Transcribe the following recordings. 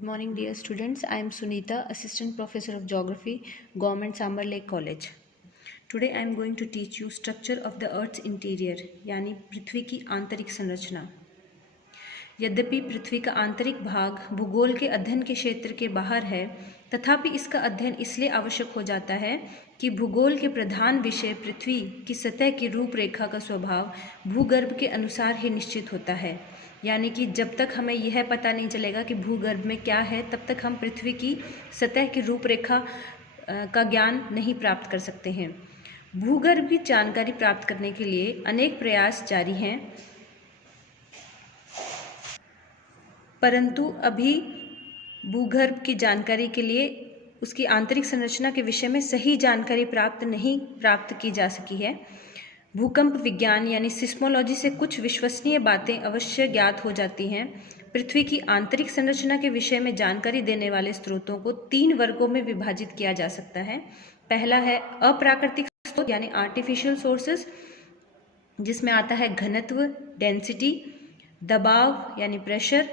Good morning, dear students. I am Sunita, Assistant Professor of Geography, Government Sambar Lake College. Today I am going to teach you structure of the Earth's interior, यानी पृथ्वी की आंतरिक संरचना। यद्यपि पृथ्वी का आंतरिक भाग भूगोल के अध्ययन के क्षेत्र के बाहर है, तथापि इसका अध्ययन इसलिए आवश्यक हो जाता है कि भूगोल के प्रधान विषय पृथ्वी की सतह की रूपरेखा का स्वभाव भूगर्भ के अनुसार ही निश्चित होता है। यानी कि जब तक हमें यह पता नहीं चलेगा कि भूगर्भ में क्या है, तब तक हम पृथ्वी की सतह की रूपरेखा का ज्ञान नहीं प्राप्त कर सकते हैं। भूगर्भ की जानकारी प्राप्त करने के लिए अनेक प्रयास जारी हैं, परंतु अभी भूगर्भ की जानकारी के लिए उसकी आंतरिक संरचना के विषय में सही जानकारी प्राप्त की जा सकी है। भूकंप विज्ञान यानी सिस्मोलॉजी से कुछ विश्वसनीय बातें अवश्य ज्ञात हो जाती हैं। पृथ्वी की आंतरिक संरचना के विषय में जानकारी देने वाले स्रोतों को 3 वर्गों में विभाजित किया जा सकता है। पहला है अप्राकृतिक स्रोत यानी आर्टिफिशियल सोर्सेस, जिसमें आता है घनत्व डेंसिटी, दबाव यानी प्रेशर,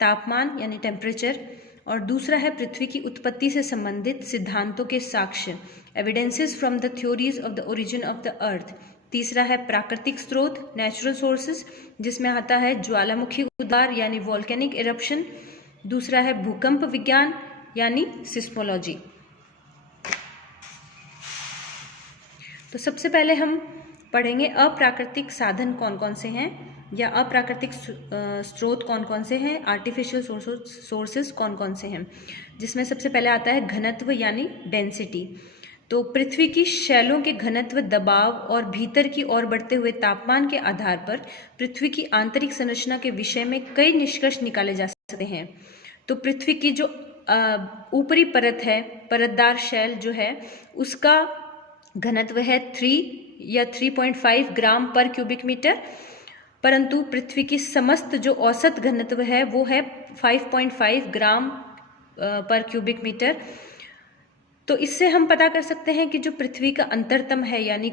तापमान यानी टेम्परेचर, और दूसरा है पृथ्वी की उत्पत्ति से संबंधित सिद्धांतों के साक्ष्य evidences from the theories of the origin of the earth. तीसरा है प्राकृतिक स्रोत नेचुरल सोर्सेस, जिसमें आता है ज्वालामुखी उद्गार यानी वॉल्केनिक इरप्शन। दूसरा है भूकंप विज्ञान यानी सिस्मोलॉजी। तो सबसे पहले हम पढ़ेंगे अप्राकृतिक साधन कौन कौन से हैं या अप्राकृतिक स्रोत कौन कौन से हैं, आर्टिफिशियल सोर्सेस कौन कौन से हैं। जिसमें सबसे पहले आता है घनत्व यानी डेंसिटी। तो पृथ्वी की शैलों के घनत्व, दबाव और भीतर की ओर बढ़ते हुए तापमान के आधार पर पृथ्वी की आंतरिक संरचना के विषय में कई निष्कर्ष निकाले जा सकते हैं। तो पृथ्वी की जो ऊपरी परत है, परतदार शैल जो है, उसका घनत्व है 3 या 3.5 ग्राम पर क्यूबिक मीटर, परंतु पृथ्वी की समस्त जो औसत घनत्व है वो है 5.5 ग्राम पर क्यूबिक मीटर। तो इससे हम पता कर सकते हैं कि जो पृथ्वी का अंतरतम है यानी